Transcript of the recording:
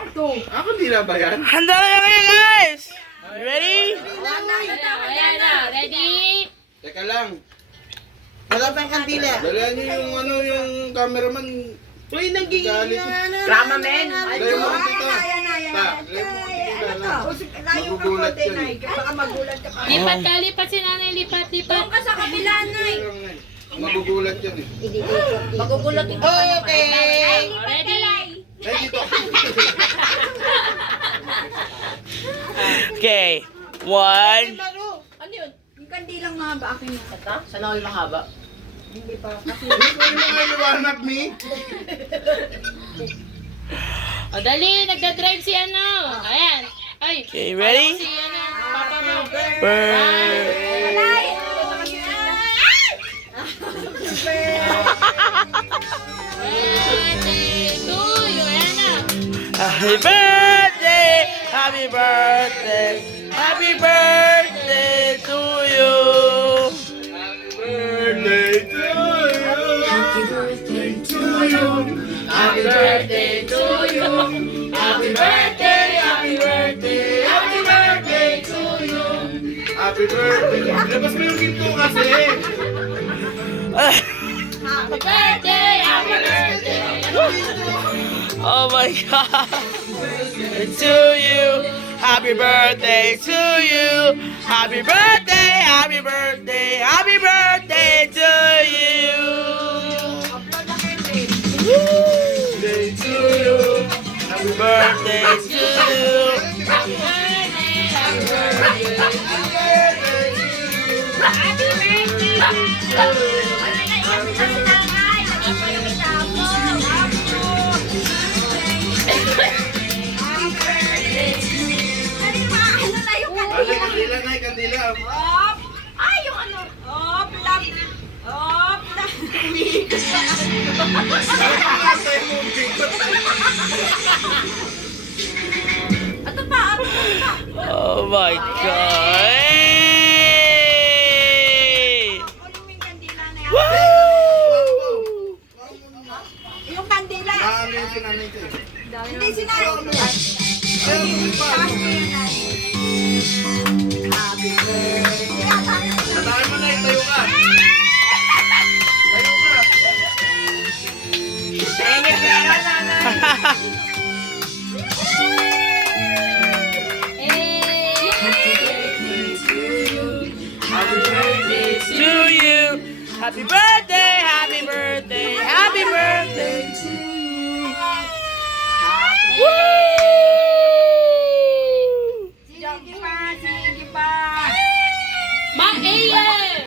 Ako di na ba yan? Handa na kayo guys! You ready? Ayan na, ready? Teka lang. Wala pang kandila. Dala niyo yung yung cameraman. Uy, nagiging Drama men. Dala mo ang tita. Ta, dala mo ang tita. Layo ka Magugulat konti, yan. Nay. Baka magulat ka pa. Lipat ka, lipat si nanay, lipat, lipat. Doon ka sa kabila, Nay. Magugulat yan eh. Magugulat ito. Okay. Ready? Ay, dito. Okay. One. Ano yun? Yung kandilang mahaba akin yun. Ito? Sana all mahaba. Hindi pa. Kasi Hindi ko yung mga liwanag ni. O dali, nagda-drive si ano. Ayan. Ay. Okay, ready? Si ano, papa mo. Burn. Birthday to you. Ayan na. Happy birthday! Happy birthday! Happy birthday to you! Birthday to you. Happy birthday to you. Happy birthday. Happy birthday, happy birthday to you. Happy birthday. Labas mo yung pinto kasi. Happy birthday, happy birthday. Oh my God! To you! Happy birthday to you! Happy birthday! Happy birthday! Happy birthday to you! Birthday to you. Happy birthday to you! Happy birthday, happy birthday. Ay, kandila na, kandila. ay, yung ano. Oh, plug. Oh, plug. Ito pa, ito pa. Oh my God! Kunin mo yung kandila na yan. Woo! Yung kandila. Ano yung sinanay ko eh. Hindi sinayo mo. Ayun, pa. Happy birthday. Satahan mo na, tayo ka. Tayo ka. To you! Happy birthday! Happy birthday! Happy birthday to you! Woo! Sige pa, sige pa. Ma,